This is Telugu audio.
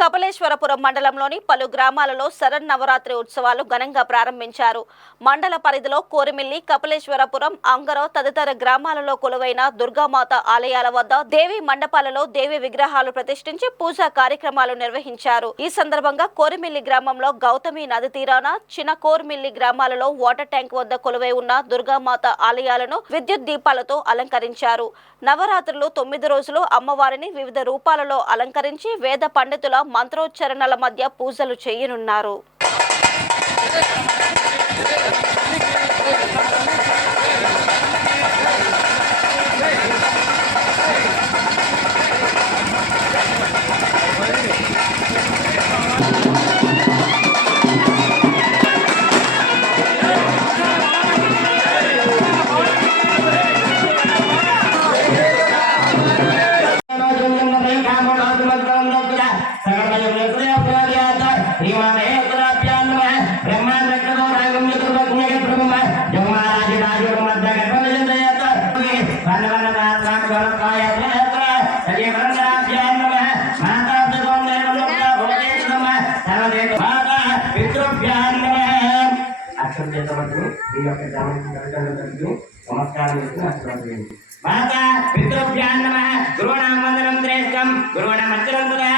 కపిలేశ్వరపురం మండలంలోని పలు గ్రామాలలో శరన్నవరాత్రి ఉత్సవాలు ఘనంగా ప్రారంభించారు. మండల పరిధిలో కోరిమిల్లి, కపిలేశ్వరపురం, అంగర తదితర గ్రామాలలో కొలువైన దుర్గామాత ఆలయాల వద్ద దేవి మండపాలలో దేవి విగ్రహాలు ప్రతిష్ఠించి పూజా కార్యక్రమాలు నిర్వహించారు. ఈ సందర్భంగా కోరిమిల్లి గ్రామంలో గౌతమి నది తీరాన, చిన్న కోరిమిల్లి గ్రామాలలో వాటర్ ట్యాంక్ వద్ద కొలువై ఉన్న దుర్గామాత ఆలయాలను విద్యుత్ దీపాలతో అలంకరించారు. నవరాత్రులు 9 రోజులు అమ్మవారిని వివిధ రూపాలలో అలంకరించి వేద పండితుల మంత్రోచ్చరణల మధ్య పూజలు చేయనున్నారు. नमस्कार माता पितृभ्यां नमः गुरुणां वंदनं श्रेष्ठं गुरुणां अच्युतं